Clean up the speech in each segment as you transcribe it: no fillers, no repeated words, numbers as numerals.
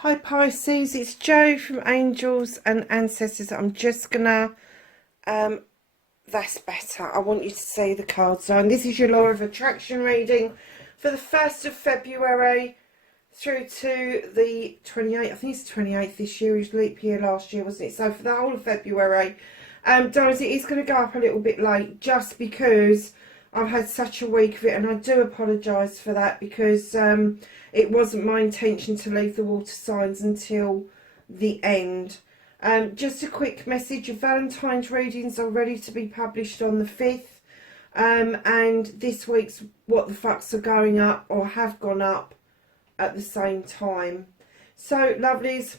Hi Pisces, it's Jo from Angels and Ancestors. I'm just gonna, that's better. I want you to see the cards on. This is your Law of Attraction reading for the 1st of February through to the 28th. I think it's 28th this year. It was leap year last year, wasn't it? So for the whole of February. Darling, it is going to go up a little bit late just because I've had such a week of it, and I do apologise for that because it wasn't my intention to leave the water signs until the end. Just a quick message, your Valentine's readings are ready to be published on the 5th, and this week's What the Fucks are going up or have gone up at the same time. So lovelies,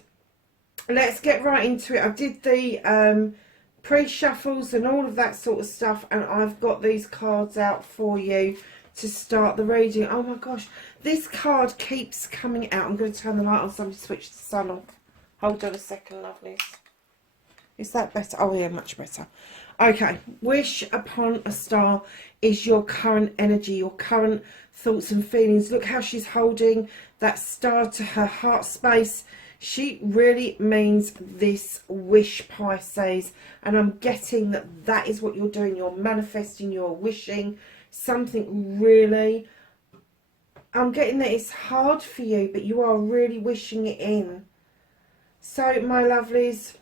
let's get right into it. I did the pre-shuffles and all of that sort of stuff, and I've got these cards out for you to start the reading. Oh my gosh, this card keeps coming out. I'm going to turn the light on so I'm going to switch the sun off. Hold on a second, lovelies. Is that better? Oh yeah, much better. Okay, wish upon a star is your current energy, your current thoughts and feelings. Look how she's holding that star to her heart space. She really means this wish, Pisces, and I'm getting that that is what you're doing. You're manifesting, you're wishing something really. I'm getting that it's hard for you, but you are really wishing it in. So, my lovelies,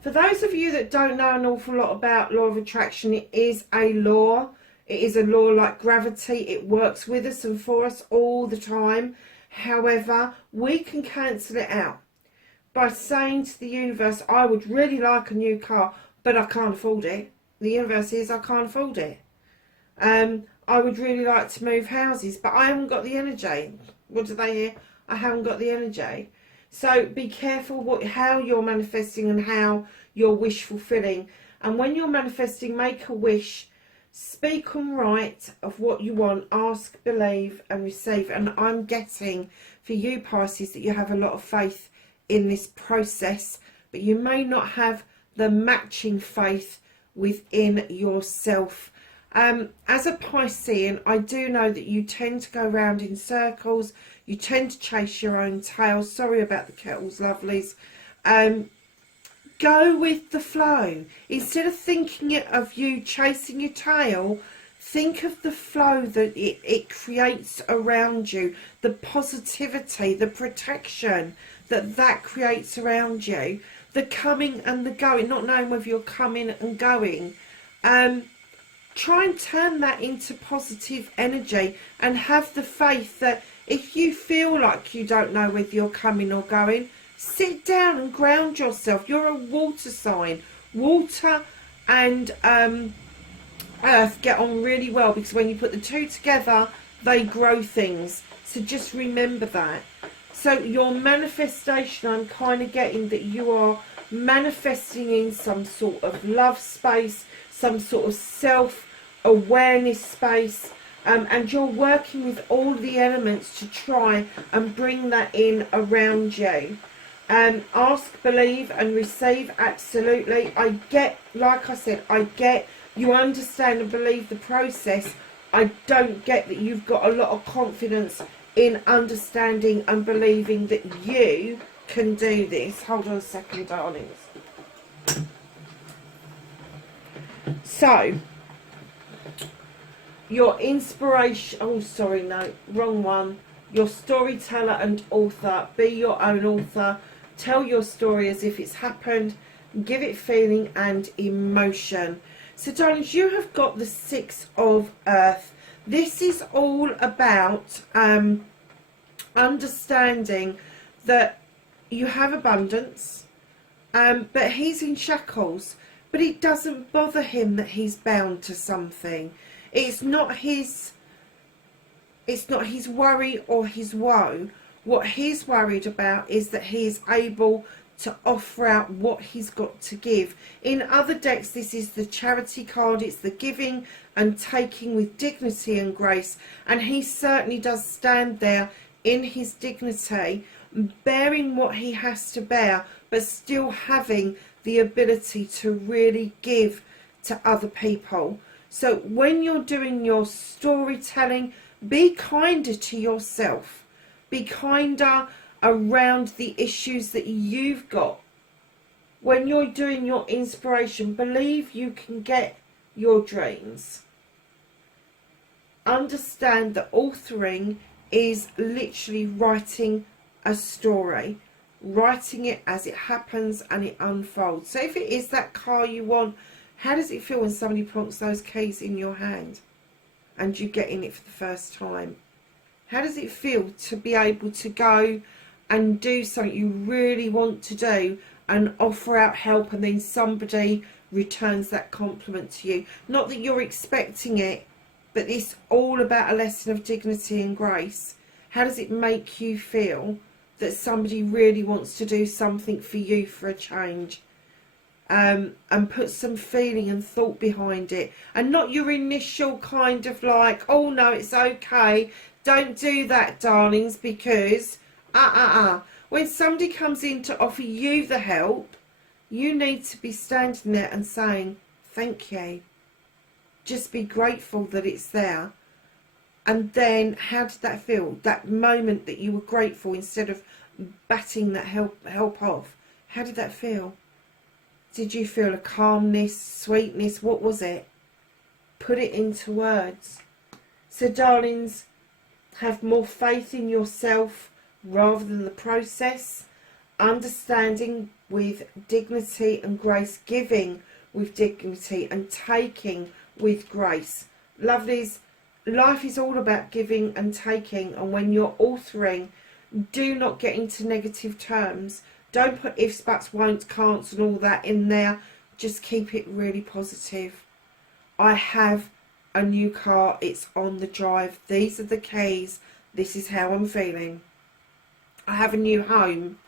for those of you that don't know an awful lot about Law of Attraction, it is a law. It is a law like gravity. It works with us and for us all the time. However, we can cancel it out by saying to the universe, I would really like a new car, but I can't afford it. The universe says, I can't afford it. I would really like to move houses, but I haven't got the energy. What do they hear? I haven't got the energy. So be careful how you're manifesting and how you're wish fulfilling. And when you're manifesting, make a wish. Speak and write of what you want. Ask, believe and receive. And I'm getting for you, Pisces, that you have a lot of faith in this process, but you may not have the matching faith within yourself. As a Piscean, I do know that you tend to go round in circles. You tend to chase your own tail. Sorry about the kettles, lovelies. Go with the flow. Instead of thinking of you chasing your tail, think of the flow that it creates around you, the positivity, the protection that creates around you, the coming and the going, not knowing whether you're coming and going. Try and turn that into positive energy and have the faith that if you feel like you don't know whether you're coming or going, sit down and ground yourself. You're a water sign. Water and earth get on really well because when you put the two together, they grow things. So just remember that. So your manifestation, I'm kind of getting that you are manifesting in some sort of love space, some sort of self-awareness space. And you're working with all the elements to try and bring that in around you. Ask, believe and receive, absolutely. I get, like I said, I get you understand and believe the process. I don't get that you've got a lot of confidence in understanding and believing that you can do this. Hold on a second, darlings. So, your inspiration, oh sorry, no, wrong one. Your storyteller and author. Be your own author. Tell your story as if it's happened. Give it feeling and emotion. So darlings, you have got the 6 of Earth. This is all about understanding that you have abundance, but he's in shackles. But it doesn't bother him that he's bound to something. It's not his worry or his woe. What he's worried about is that he is able to offer out what he's got to give. In other decks, this is the charity card. It's the giving and taking with dignity and grace. And he certainly does stand there in his dignity, bearing what he has to bear, but still having the ability to really give to other people. So when you're doing your storytelling, be kinder to yourself. Be kinder around the issues that you've got. When you're doing your inspiration, believe you can get your dreams. Understand that authoring is literally writing a story, writing it as it happens and it unfolds. So if it is that car you want, how does it feel when somebody plonks those keys in your hand and you get in it for the first time? How does it feel to be able to go and do something you really want to do and offer out help, and then somebody returns that compliment to you? Not that you're expecting it, but it's all about a lesson of dignity and grace. How does it make you feel that somebody really wants to do something for you for a change? And put some feeling and thought behind it, and not your initial kind of like, oh no, it's okay, don't do that, darlings, because when somebody comes in to offer you the help, you need to be standing there and saying thank you. Just be grateful that it's there. And then how did that feel? That moment that you were grateful, instead of batting that help off, how did that feel? Did you feel a calmness, sweetness? What was it? Put it into words. So darlings, have more faith in yourself rather than the process. Understanding with dignity and grace. Giving with dignity and taking with grace. Lovelies, life is all about giving and taking. And when you're authoring, do not get into negative terms. Don't put ifs, buts, won'ts, can'ts and all that in there. Just keep it really positive. I have a new car. It's on the drive. These are the keys. This is how I'm feeling. I have a new home.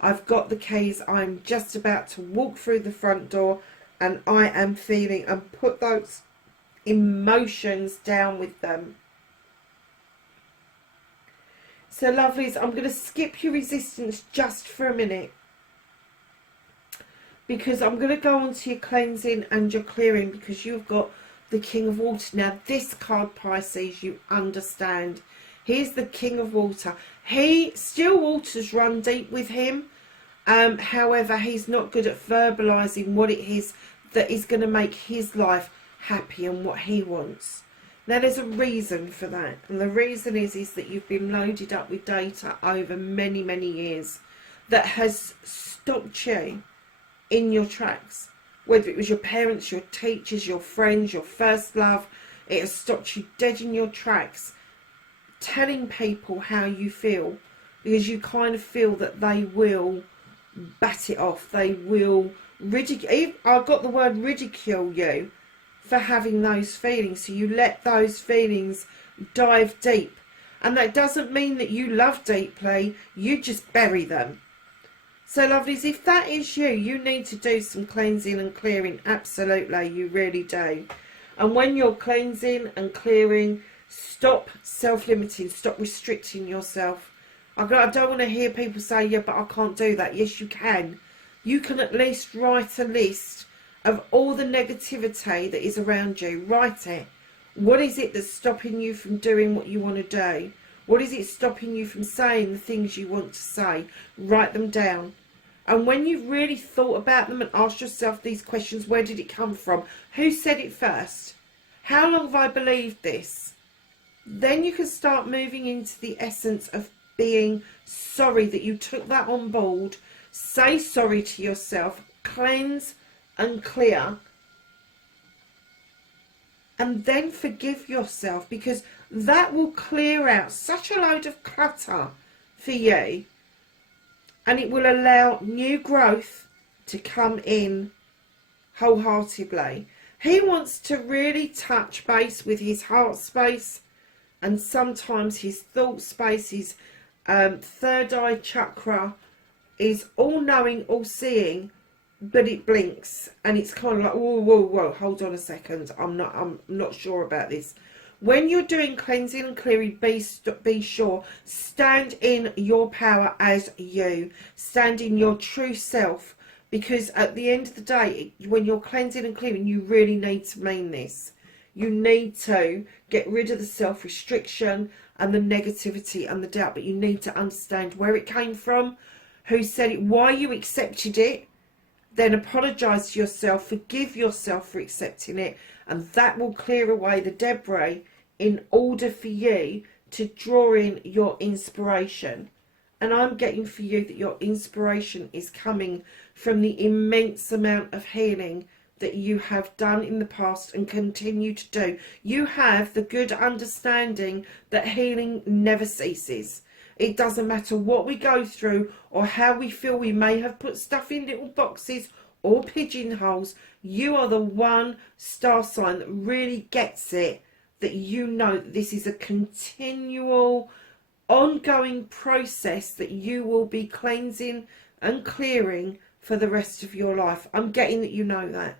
I've got the keys. I'm just about to walk through the front door, and I am feeling, and put those emotions down with them. So lovelies, I'm going to skip your resistance just for a minute, because I'm going to go on to your cleansing and your clearing, because you've got the King of Water. Now this card, Pisces, you understand. He's the King of Water. Still waters run deep with him. However, he's not good at verbalising what it is that is going to make his life happy and what he wants. Now there's a reason for that, and the reason is that you've been loaded up with data over many years that has stopped you in your tracks. Whether it was your parents, your teachers, your friends, your first love, it has stopped you dead in your tracks, telling people how you feel, because you kind of feel that they will bat it off, they will ridicule. I've got the word ridicule you for having those feelings, so you let those feelings dive deep. And that doesn't mean that you love deeply, you just bury them. So lovelies, if that is you, you need to do some cleansing and clearing. Absolutely, you really do. And when you're cleansing and clearing, stop self-limiting, stop restricting yourself. I don't want to hear people say, yeah, but I can't do that. Yes, you can. You can at least write a list of all the negativity that is around you. Write it. What is it that's stopping you from doing what you want to do? What is it stopping you from saying the things you want to say? Write them down. And when you've really thought about them and asked yourself these questions, where did it come from? Who said it first? How long have I believed this? Then you can start moving into the essence of being sorry that you took that on board. Say sorry to yourself. Cleanse and clear, and then forgive yourself, because that will clear out such a load of clutter for you, and it will allow new growth to come in wholeheartedly. He wants to really touch base with his heart space, and sometimes his thought space, his third eye chakra. is all knowing, all seeing, but it blinks, and it's kind of like, whoa, whoa, whoa, hold on a second, I'm not sure about this. When you're doing cleansing and clearing, be sure, stand in your power as you, stand in your true self, because at the end of the day, when you're cleansing and clearing, you really need to mean this. You need to get rid of the self-restriction and the negativity and the doubt, but you need to understand where it came from, who said it, why you accepted it, then apologise to yourself, forgive yourself for accepting it, and that will clear away the debris in order for you to draw in your inspiration. And I'm getting for you that your inspiration is coming from the immense amount of healing that you have done in the past and continue to do. You have the good understanding that healing never ceases. It doesn't matter what we go through or how we feel. We may have put stuff in little boxes or pigeonholes. You are the one star sign that really gets it, that you know that this is a continual, ongoing process that you will be cleansing and clearing for the rest of your life. I'm getting that you know that.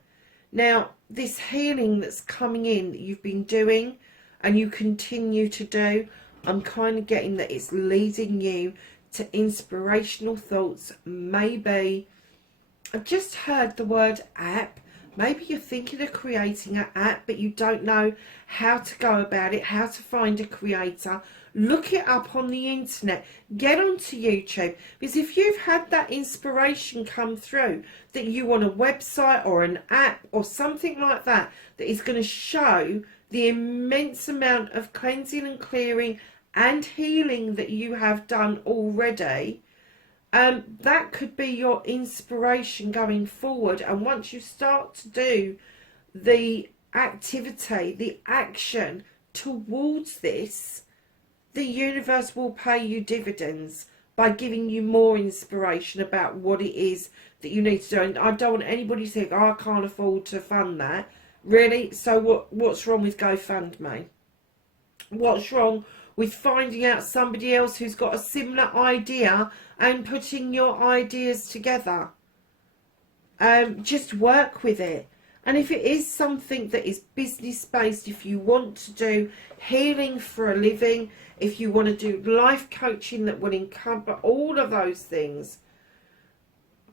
Now, this healing that's coming in that you've been doing and you continue to do, I'm kind of getting that it's leading you to inspirational thoughts. Maybe, I've just heard the word app. Maybe you're thinking of creating an app, but you don't know how to go about it, how to find a creator. Look it up on the internet. Get onto YouTube. Because if you've had that inspiration come through, that you want a website or an app or something like that, that is going to show the immense amount of cleansing and clearing and healing that you have done already, that could be your inspiration going forward. And once you start to do the activity, the action towards this, the universe will pay you dividends by giving you more inspiration about what it is that you need to do. And I don't want anybody to think, oh, I can't afford to fund that. Really? So what's wrong with GoFundMe? What's wrong with finding out somebody else who's got a similar idea and putting your ideas together? Just work with it. And if it is something that is business based, if you want to do healing for a living, if you want to do life coaching that will encompass all of those things,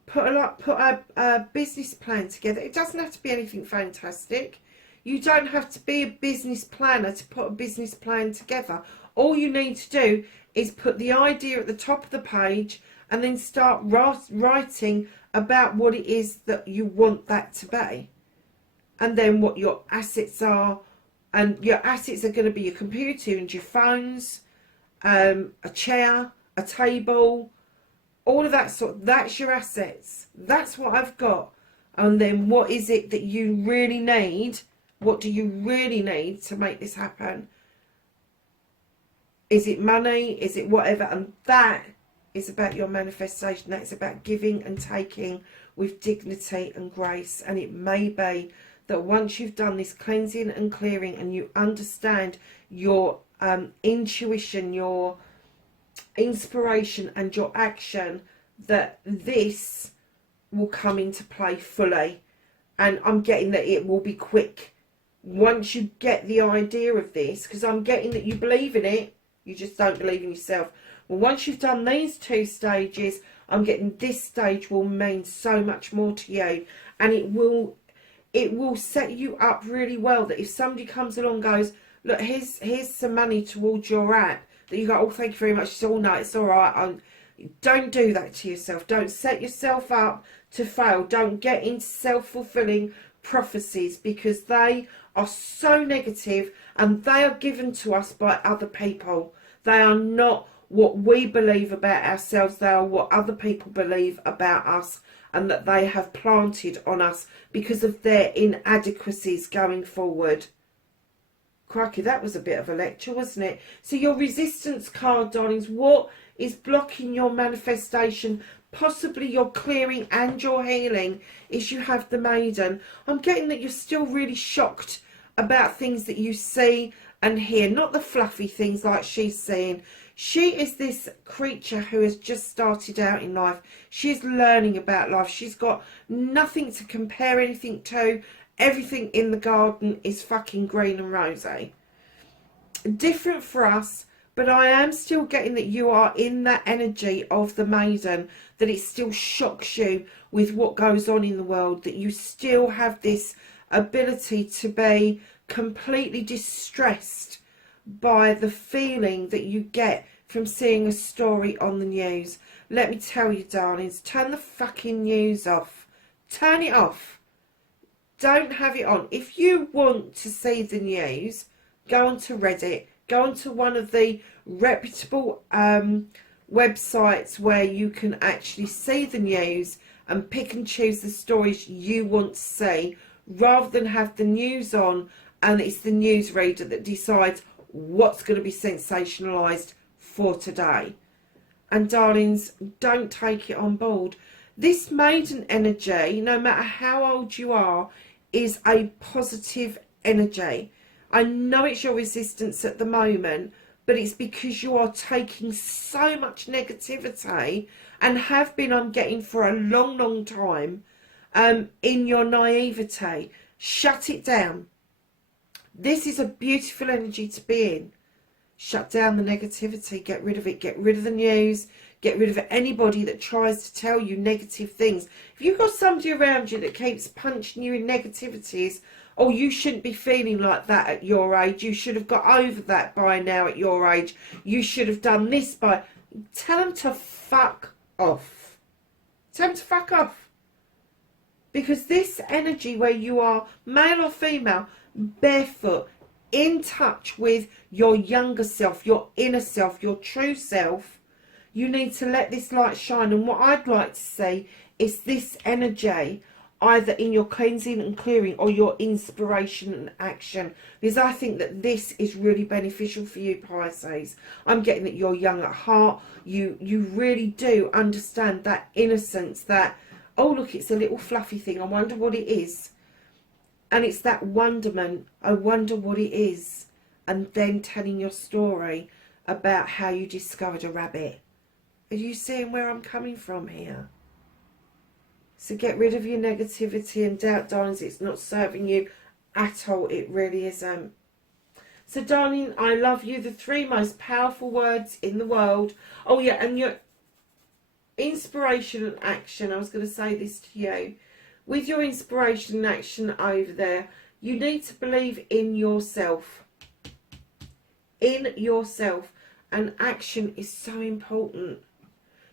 put a business plan together. It doesn't have to be anything fantastic. You don't have to be a business planner to put a business plan together. All you need to do is put the idea at the top of the page and then start writing about what it is that you want that to be. And then what your assets are. And your assets are going to be your computer and your phones, a chair, a table, all of that sort. That's your assets. That's what I've got. And then what is it that you really need? What do you really need to make this happen? Is it money? Is it whatever? And that is about your manifestation. That's about giving and taking with dignity and grace. And it may be that once you've done this cleansing and clearing and you understand your intuition, your inspiration and your action, that this will come into play fully. And I'm getting that it will be quick. Once you get the idea of this, because I'm getting that you believe in it, you just don't believe in yourself. Well, once you've done these two stages, I'm getting this stage will mean so much more to you. And it will set you up really well, that if somebody comes along and goes, look, here's some money towards your app, that you go, oh, thank you very much, it's all right, it's all right. Don't do that to yourself. Don't set yourself up to fail. Don't get into self-fulfilling prophecies, because they are so negative and they are given to us by other people. They are not what we believe about ourselves. They are what other people believe about us, and that they have planted on us because of their inadequacies going forward. Crikey, that was a bit of a lecture, wasn't it? So your resistance card, darlings, what is blocking your manifestation, possibly your clearing and your healing, is you have the Maiden. I'm getting that you're still really shocked about things that you see, and hear, not the fluffy things like she's saying. She is this creature who has just started out in life. She's learning about life. She's got nothing to compare anything to. Everything in the garden is fucking green and rosy. Different for us, but I am still getting that you are in that energy of the maiden, that it still shocks you with what goes on in the world, that you still have this ability to be completely distressed by the feeling that you get from seeing a story on the news. Let me tell you, darlings, turn the fucking news off. Turn it off. Don't have it on. If you want to see the news, go onto Reddit. Go onto one of the reputable websites where you can actually see the news and pick and choose the stories you want to see, rather than have the news on and it's the newsreader that decides what's going to be sensationalised for today. And darlings, don't take it on board. This maiden energy, no matter how old you are, is a positive energy. I know it's your resistance at the moment, but it's because you are taking so much negativity, and have been, I'm getting, for a long, long time, in your naivety. Shut it down. This is a beautiful energy to be in. Shut down the negativity. Get rid of it. Get rid of the news. Get rid of anybody that tries to tell you negative things. If you've got somebody around you that keeps punching you in negativities, oh, you shouldn't be feeling like that at your age. You should have got over that by now at your age. You should have done this by... Tell them to fuck off. Tell them to fuck off. Because this energy where you are, male or female, barefoot, in touch with your younger self, your inner self, your true self, you need to let this light shine. And what I'd like to see is this energy either in your cleansing and clearing or your inspiration and action, because I think that this is really beneficial for you, Pisces. I'm getting that you're young at heart. You really do understand that innocence, that, oh look, it's a little fluffy thing, I wonder what it is. And it's that wonderment, I wonder what it is. And then telling your story about how you discovered a rabbit. Are you seeing where I'm coming from here? So get rid of your negativity and doubt, darlings. It's not serving you at all. It really isn't. So, darling, I love you. The 3 most powerful words in the world. Oh, yeah, and your inspiration and action. I was going to say this to you. With your inspiration and action over there, you need to believe in yourself. In yourself. And action is so important.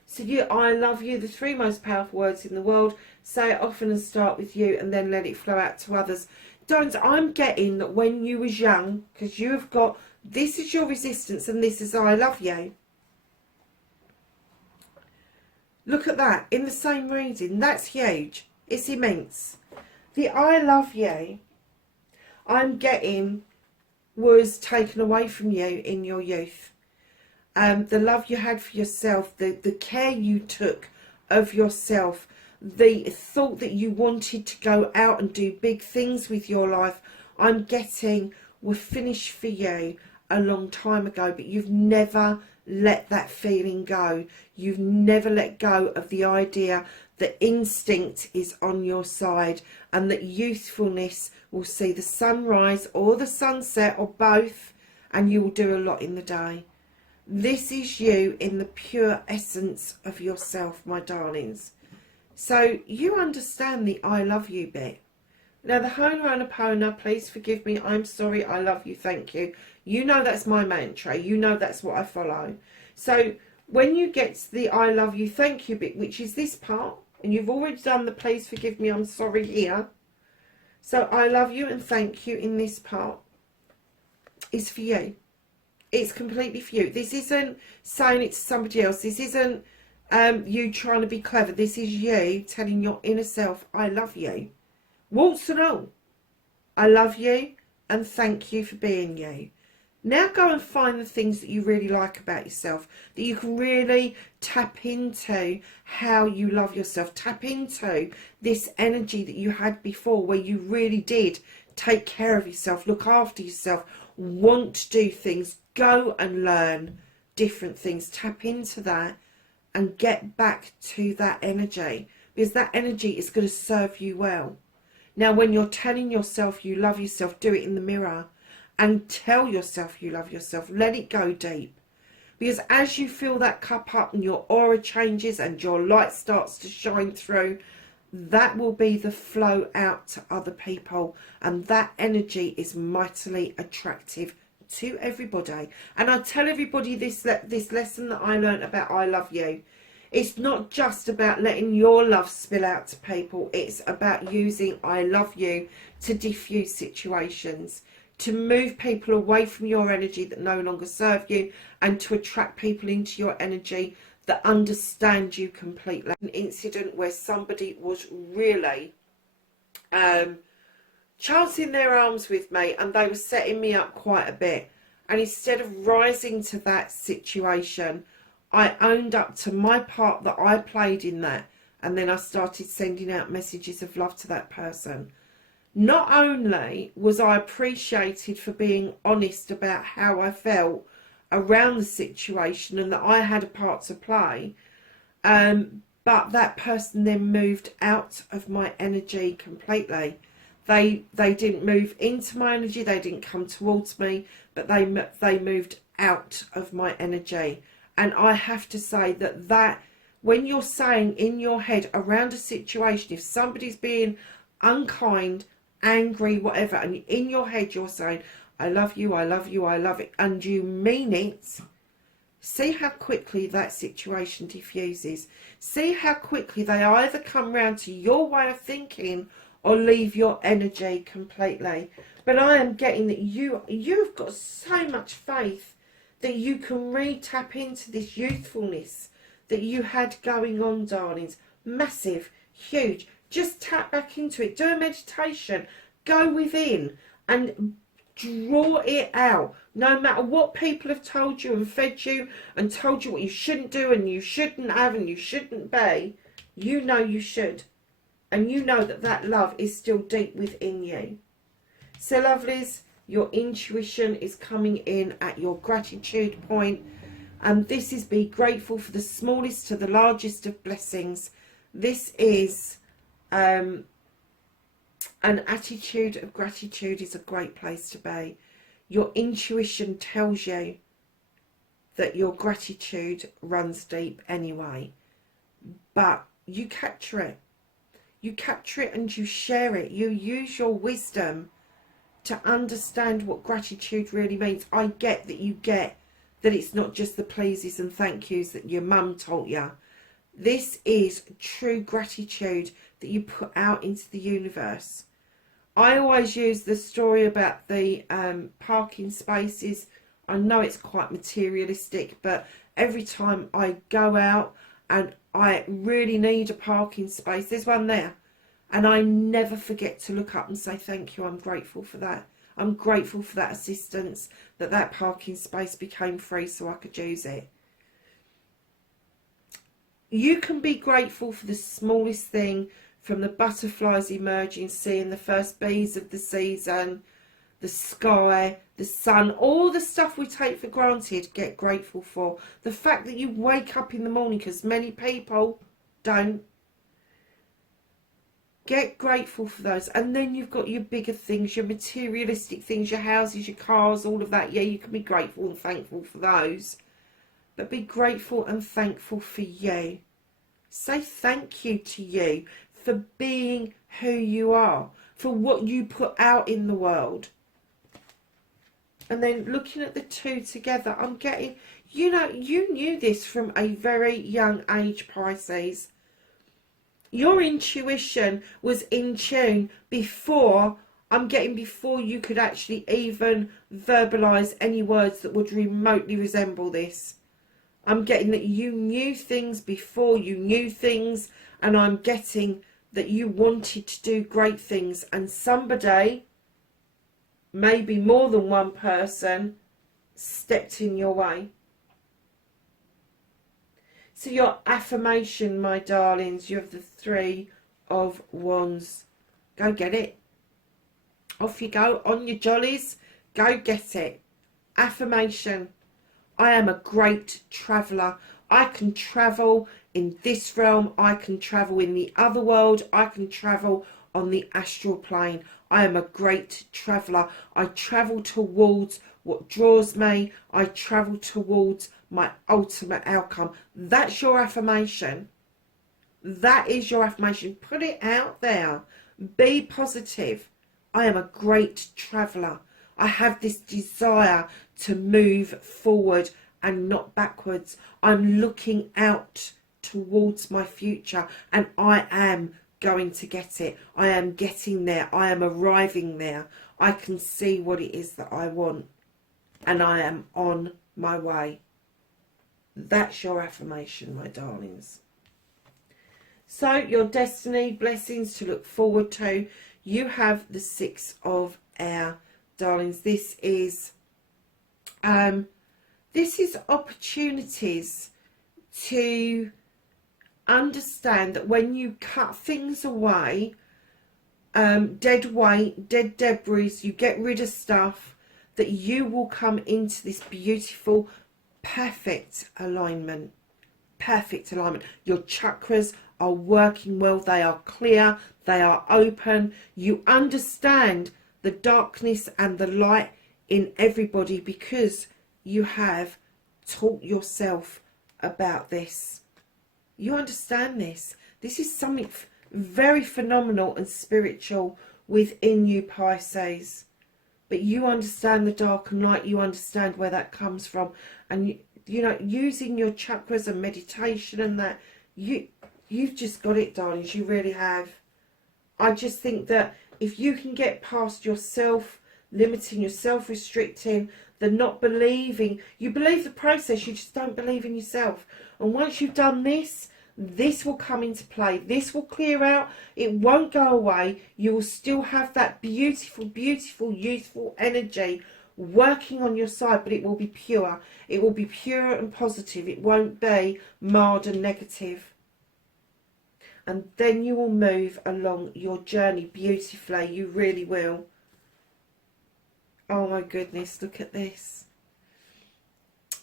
So I love you, the 3 most powerful words in the world. Say it often and start with you, and then let it flow out to others. Don't, I'm getting that when you was young, because you have got, this is your resistance and this is I love you. Look at that, in the same reading. That's huge. It's immense. The I love you, I'm getting, was taken away from you in your youth. The love you had for yourself, the care you took of yourself, the thought that you wanted to go out and do big things with your life, I'm getting were finished for you a long time ago, but you've never let that feeling go. You've never let go of the idea that instinct is on your side, and that youthfulness will see the sunrise or the sunset or both, and you will do a lot in the day. This is you in the pure essence of yourself, my darlings. So you understand the I love you bit. Now the Ho'oponopono, please forgive me, I'm sorry, I love you, thank you. You know that's my mantra. You know that's what I follow. So when you get to the I love you, thank you bit, which is this part, and you've already done the please forgive me, I'm sorry here. So I love you and thank you in this part is for you. It's completely for you. This isn't saying it to somebody else. This isn't you trying to be clever. This is you telling your inner self, I love you. Warts and all. I love you and thank you for being you. Now go and find the things that you really like about yourself, that you can really tap into how you love yourself. Tap into this energy that you had before, where you really did take care of yourself, look after yourself, want to do things, go and learn different things, tap into that and get back to that energy, because that energy is going to serve you well. Now, when you're telling yourself you love yourself, do it in the mirror and tell yourself you love yourself. Let it go deep. Because as you fill that cup up and your aura changes and your light starts to shine through, that will be the flow out to other people. And that energy is mightily attractive to everybody. And I tell everybody this lesson that I learned about I love you. It's not just about letting your love spill out to people. It's about using I love you to diffuse situations, to move people away from your energy that no longer serve you, and to attract people into your energy that understand you completely. An incident where somebody was really chancing their arms with me, and they were setting me up quite a bit. And instead of rising to that situation, I owned up to my part that I played in that, and then I started sending out messages of love to that person. Not only was I appreciated for being honest about how I felt around the situation and that I had a part to play, but that person then moved out of my energy completely. They didn't move into my energy, they didn't come towards me, but they moved out of my energy. And I have to say that when you're saying in your head around a situation, if somebody's being unkind, angry, whatever, and in your head you're saying, I love you, I love you, I love it, and you mean it, see how quickly that situation diffuses. See how quickly they either come round to your way of thinking or leave your energy completely. But I am getting that you've got so much faith that you can tap into this youthfulness that you had going on, darlings. Massive, huge. Just tap back into it. Do a meditation. Go within and draw it out. No matter what people have told you and fed you and told you what you shouldn't do and you shouldn't have and you shouldn't be, you know you should. And you know that love is still deep within you. So, lovelies, your intuition is coming in at your gratitude point. And this is be grateful for the smallest to the largest of blessings. This is an attitude of gratitude is a great place to be. Your intuition tells you that your gratitude runs deep anyway. But you capture it. You capture it and you share it. You use your wisdom to understand what gratitude really means. I get that you get that it's not just the pleases and thank yous that your mum taught you. This is true gratitude that you put out into the universe. I always use the story about the parking spaces. I know it's quite materialistic, but every time I go out and I really need a parking space, there's one there. And I never forget to look up and say, thank you, I'm grateful for that. I'm grateful for that assistance, that parking space became free so I could use it. You can be grateful for the smallest thing, from the butterflies emerging, seeing the first bees of the season, the sky, the sun, all the stuff we take for granted, get grateful for. The fact that you wake up in the morning, because many people don't. Get grateful for those. And then you've got your bigger things, your materialistic things, your houses, your cars, all of that. Yeah, you can be grateful and thankful for those. But be grateful and thankful for you. Say thank you to you for being who you are, for what you put out in the world. And then looking at the two together, I'm getting, you know, you knew this from a very young age, Pisces. Your intuition was in tune before, before you could actually even verbalise any words that would remotely resemble this. I'm getting that you knew things before you knew things, and I'm getting that you wanted to do great things, and somebody, maybe more than one person, stepped in your way. So your affirmation, my darlings, you have the 3 of Wands. Go get it. Off you go, on your jollies. Go get it. Affirmation. I am a great traveller. I can travel in this realm. I can travel in the other world. I can travel on the astral plane. I am a great traveller. I travel towards what draws me. I travel towards my ultimate outcome. That's your affirmation. That is your affirmation. Put it out there. Be positive. I am a great traveller. I have this desire to move forward and not backwards. I'm looking out towards my future, and I am going to get it. I am getting there. I am arriving there. I can see what it is that I want, and I am on my way. That's your affirmation, my darlings. So your destiny, blessings to look forward to. You have the 6 of Air, darlings. This is opportunities to understand that when you cut things away, dead weight, dead debris, you get rid of stuff, that you will come into this beautiful, perfect alignment. Perfect alignment. Your chakras are working well. They are clear. They are open. You understand the darkness and the light in everybody because you have taught yourself about this. You understand this. This is something very phenomenal and spiritual within you, Pisces. But you understand the dark and light. You understand where that comes from. And you know, using your chakras and meditation and that, you've just got it, darlings. You really have. I just think that if you can get past yourself limiting, yourself restricting, the not believing, you believe the process, you just don't believe in yourself. And once you've done this, this will come into play. This will clear out. It won't go away. You will still have that beautiful, beautiful, youthful energy working on your side, but it will be pure. It will be pure and positive. It won't be marred and negative. And then you will move along your journey beautifully. You really will. Oh my goodness, look at this.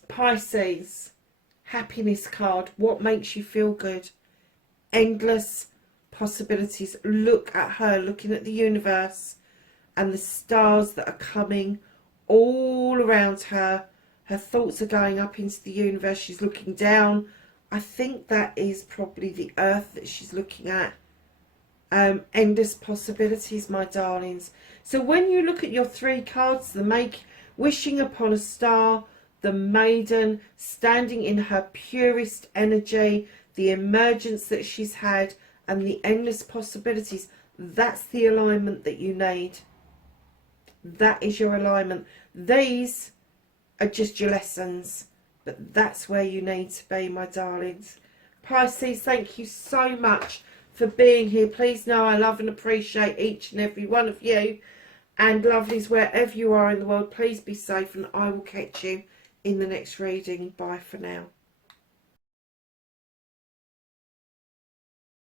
Pisces, happiness card. What makes you feel good? Endless possibilities. Look at her, looking at the universe and the stars that are coming all around her. Her thoughts are going up into the universe. She's looking down. I think that is probably the earth that she's looking at. Endless possibilities, my darlings. So when you look at your 3 cards, the wishing upon a star, the maiden standing in her purest energy, the emergence that she's had, and the endless possibilities, that's the alignment that you need. That is your alignment. These are just your lessons, but that's where you need to be, my darlings. Pisces, thank you so much for being here. Please know I love and appreciate each and every one of you. And lovelies, wherever you are in the world, please be safe, and I will catch you in the next reading. Bye for now.